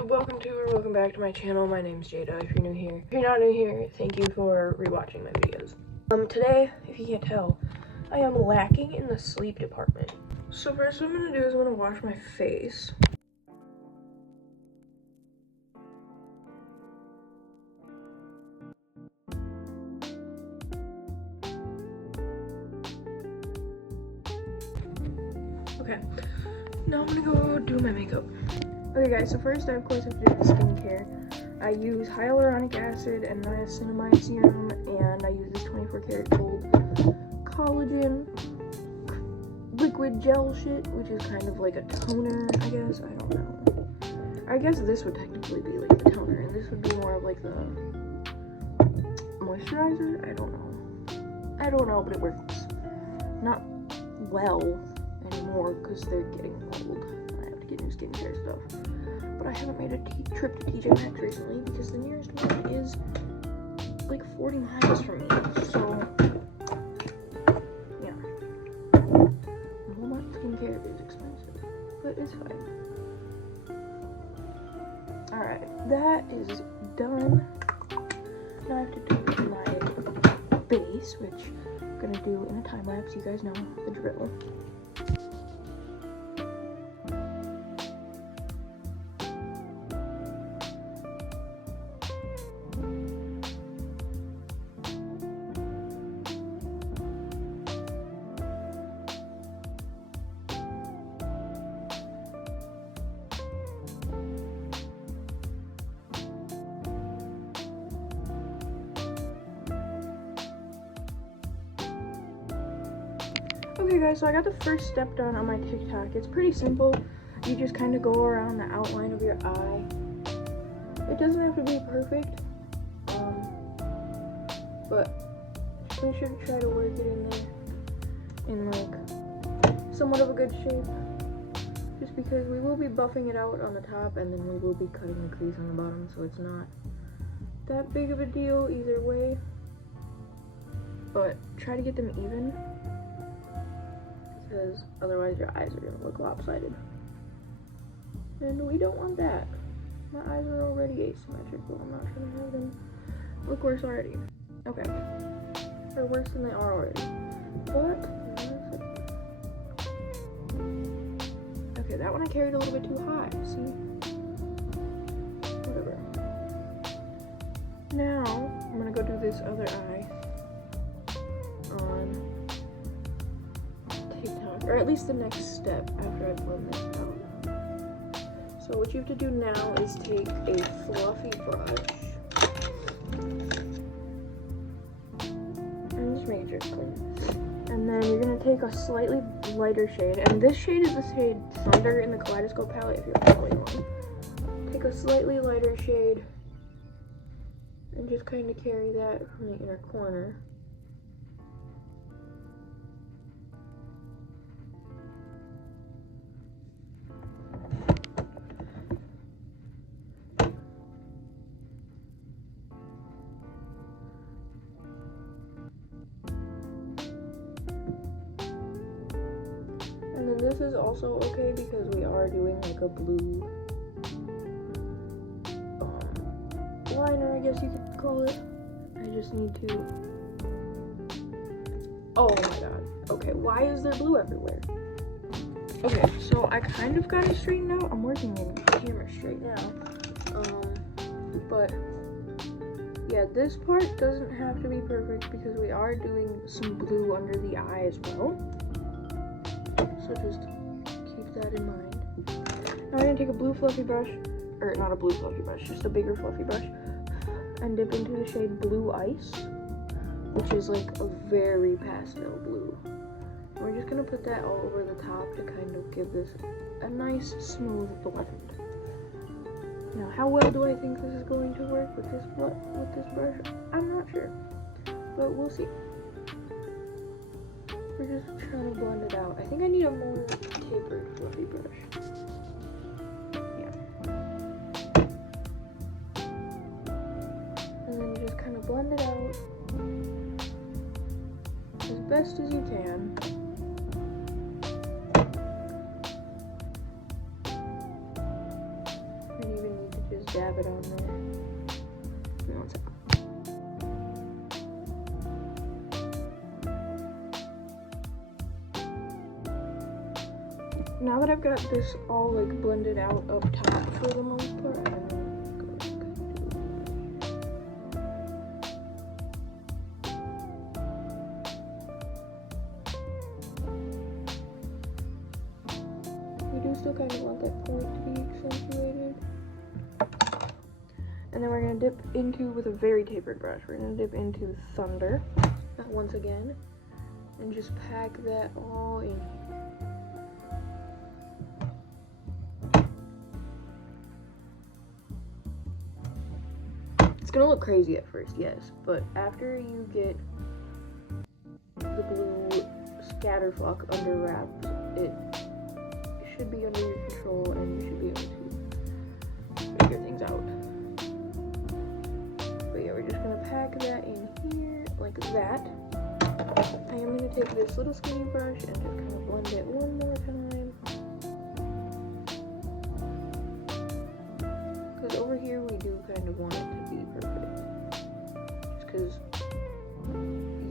YouTube? Welcome back to my channel. My name's Jaida if you're new here. If you're not new here, thank you for rewatching my videos. Today, if you can't tell, I am lacking in the sleep department. So first what I'm gonna do is I'm gonna wash my face. Okay, now I'm gonna go do my makeup. Okay guys, so first I of course have to do the skincare. I use hyaluronic acid and niacinamide serum, and I use this 24 karat gold collagen liquid gel shit, which is kind of like a toner, I guess. I don't know. I guess this would technically be like the toner, and this would be more of like the moisturizer. I don't know, but it works. Not well anymore because they're getting old. I have to get new skincare stuff. But I haven't made a trip to TJ Maxx recently because the nearest one is like 40 miles from me. So, yeah. Walmart skincare is expensive, but it's fine. Alright, that is done. Now I have to do my base, which I'm gonna do in a time lapse. You guys know the drill. Okay guys, so I got the first step done on my TikTok. It's pretty simple. You just kind of go around the outline of your eye. It doesn't have to be perfect, but just make sure to try to work it in there in like somewhat of a good shape. Just because we will be buffing it out on the top, and then we will be cutting the crease on the bottom, so it's not that big of a deal either way. But try to get them even, because otherwise your eyes are gonna look lopsided. And we don't want that. My eyes are already asymmetrical. I'm not gonna have them look worse already. Okay. They're worse than they are already. But, okay, that one I carried a little bit too high, see? Whatever. Now, I'm gonna go do this other eye on TikTok, or at least the next step after I blend this out. So what you have to do now is take a fluffy brush and just make sure it's clean. And then you're gonna take a slightly lighter shade, and this shade is the shade Thunder in the Kaleidoscope palette if you're following one. Take a slightly lighter shade and just kind of carry that from the inner corner. And then this is also okay because we are doing like a blue liner, I guess you could call it. I just need to, oh my god, okay, why is there blue everywhere? Okay, so I kind of got it straightened out. I'm working in camera straight now, but yeah, this part doesn't have to be perfect because we are doing some blue under the eye as well. So just keep that in mind. Now we're gonna take a blue fluffy brush, or not a blue fluffy brush, just a bigger fluffy brush, and dip into the shade Blue Ice, which is like a very pastel blue. And we're just gonna put that all over the top to kind of give this a nice smooth blend. Now, how well do I think this is going to work with this brush? I'm not sure, but we'll see. We're just trying to blend it out. I think I need a more tapered fluffy brush. Yeah. And then just kind of blend it out as best as you can. And even need it on there. Give me 1 second. Now that I've got this all like blended out up top for the most part, I'm gonna go we do still kind of want that point to be accentuated. And then we're gonna dip into, with a very tapered brush, we're gonna dip into Thunder once again and just pack that all in here. It's gonna look crazy at first, yes, but after you get the blue scatter flock under wraps, it should be under your control and you should be able to figure things out. But yeah, we're just gonna pack that in here like that. I am gonna take this little skinny brush and just kind of blend it one more time. Because over here we do kind of want it to be perfect. Just because,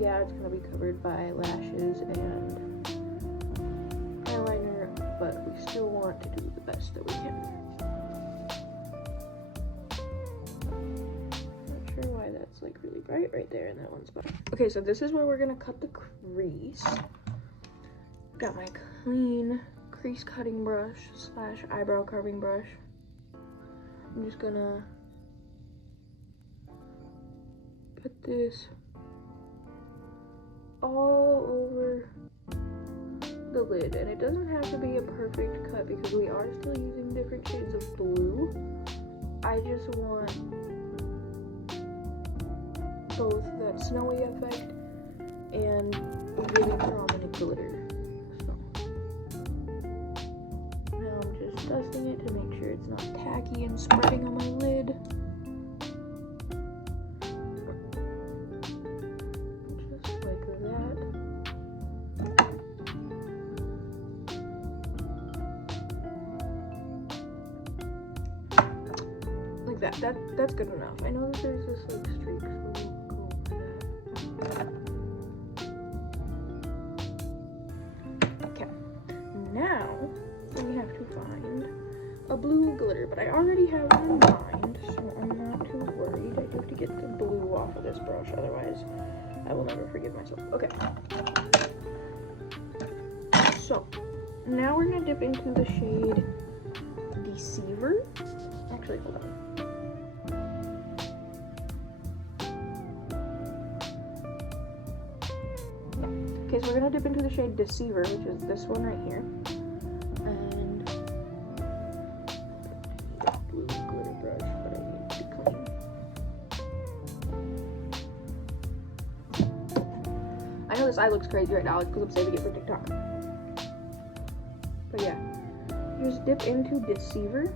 yeah, it's gonna be covered by lashes and eyeliner, but we still want to do the best that we can. Not sure why that's like really bright right there in that one spot. Okay, so this is where we're gonna cut the crease. Got my clean crease cutting brush slash eyebrow carving brush. I'm just gonna put this all over the lid, and it doesn't have to be a perfect cut because we are still using different shades of blue. I just want both that snowy effect and really prominent glitter. So now I'm just dusting it to make sure it's not tacky and spreading on my lid. Just like that. Like that. That's good enough. I know that there's this like streak, so we'll go with that. Okay. Now we have to find a blue glitter, but I already have one in mind, so I'm not too worried. I do have to get the blue off of this brush, otherwise I will never forgive myself. Okay. So now we're gonna dip into the shade Deceiver. Actually, hold on. Okay, so we're gonna dip into the shade Deceiver, which is this one right here. And blue glitter brush, but I need to be clean. I know this eye looks crazy right now, it's because I'm saving it for TikTok. But yeah, just dip into Deceiver,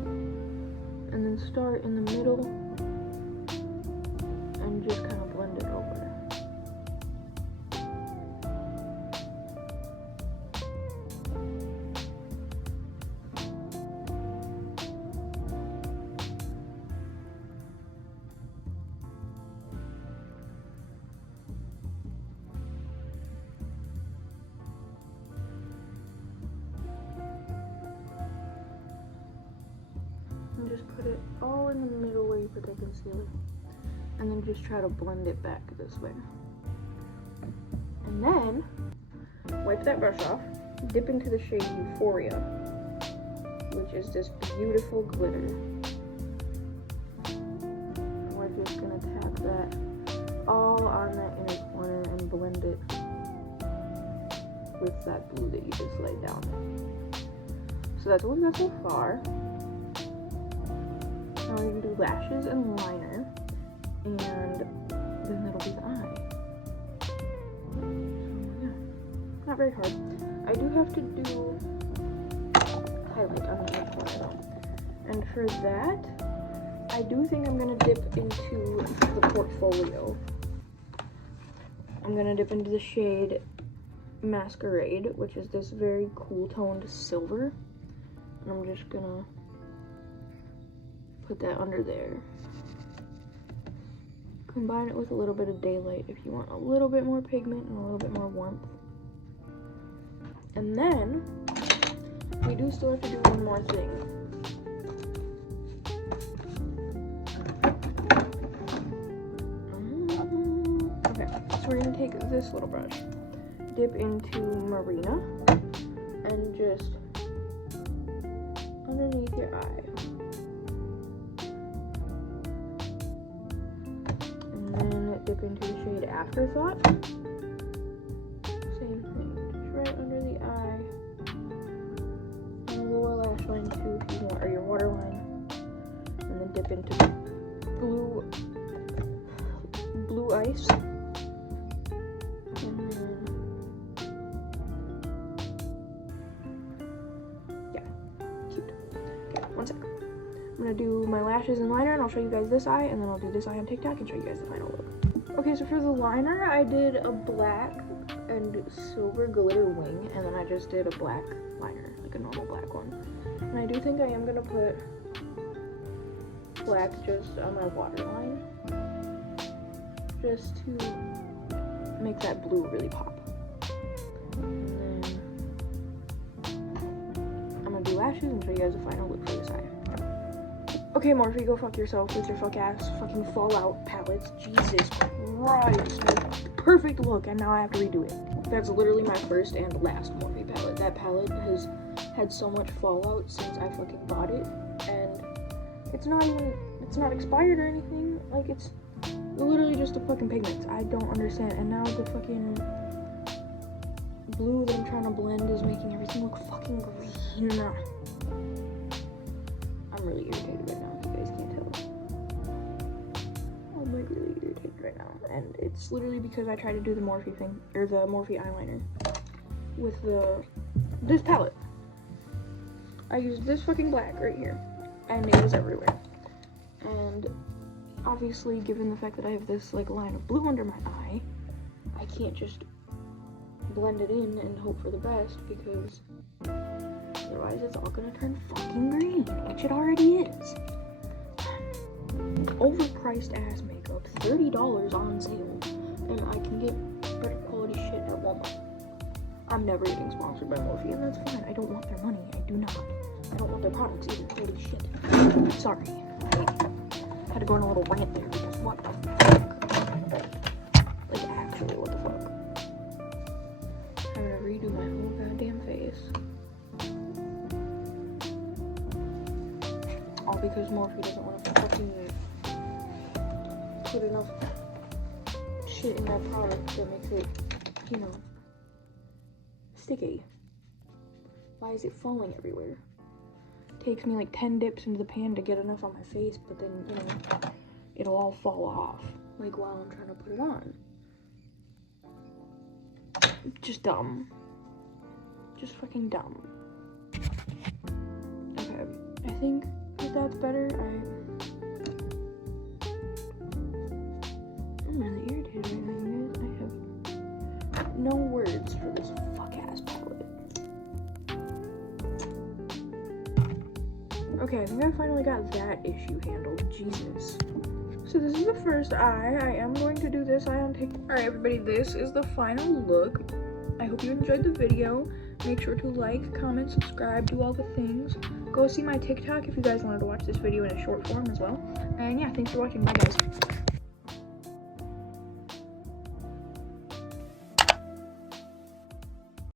and then start in the middle, and just kind of blend it over. And just put it all in the middle where you put the concealer, and then just try to blend it back this way. And then wipe that brush off, dip into the shade Euphoria, which is this beautiful glitter. And we're just gonna tap that all on that inner corner and blend it with that blue that you just laid down. So that's what we got so far. Now we're gonna do lashes and liner, and then that'll be the eye. So yeah, not very hard. I do have to do highlight on the corner though. And for that, I do think I'm gonna dip into the portfolio. I'm gonna dip into the shade Masquerade, which is this very cool toned silver. And I'm just gonna put that under there. Combine it with a little bit of daylight if you want a little bit more pigment and a little bit more warmth. And then, we do still have to do one more thing. Okay, so we're gonna take this little brush, dip into Marina, and just underneath your eye. And then dip into the shade Afterthought. Same thing, just right under the eye. And the lower lash line too if you want, or your waterline. And then dip into blue ice. And then, yeah, cute. Okay, one sec. I'm gonna do my lashes and liner, and I'll show you guys this eye, and then I'll do this eye on TikTok and show you guys the final look. Okay, so for the liner, I did a black and silver glitter wing, and then I just did a black liner, like a normal black one. And I do think I am gonna put black just on my waterline, just to make that blue really pop. And then I'm gonna do lashes and show you guys the final look for this eye. Okay, Morphe, go fuck yourself with your fucking Fallout palettes. Jesus Christ. Perfect look, and now I have to redo it. That's literally my first and last Morphe palette. That palette has had so much Fallout since I fucking bought it, and it's not expired or anything. Like, it's literally just a fucking pigment. I don't understand. And now the fucking blue that I'm trying to blend is making everything look fucking green. I'm really irritated right now, if you guys can't tell. I'm like really irritated right now. And it's literally because I tried to do the Morphe thing, or the Morphe eyeliner with this palette. I used this fucking black right here, and it was everywhere. And obviously, given the fact that I have this like line of blue under my eye, I can't just blend it in and hope for the best, because otherwise it's all gonna turn fucking green, which it already is. Overpriced ass makeup, $30 on sale, and I can get better quality shit at Walmart. I'm never getting sponsored by Morphe, and that's fine. I don't want their money. I do not. I don't want their products either. Holy shit. Sorry. I had to go on a little rant there, because what the fuck? Like, actually, what the fuck? I'm gonna redo my whole goddamn face. All because Morphe doesn't want to fucking put enough shit in that product that makes it, you know, sticky. Why is it falling everywhere? Takes me like 10 dips into the pan to get enough on my face, but then, you know, it'll all fall off, like, while I'm trying to put it on. Just dumb. Just fucking dumb. Okay, I think that's better. I'm really irritated right now, you guys. I have no words for this fuck-ass palette. Okay, I think I finally got that issue handled. Jesus. So this is the first eye. I am going to do this eye on TikTok. Alright, everybody, this is the final look. I hope you enjoyed the video. Make sure to like, comment, subscribe, do all the things. Go see my TikTok if you guys wanted to watch this video in a short form as well. And yeah, thanks for watching. Bye, guys.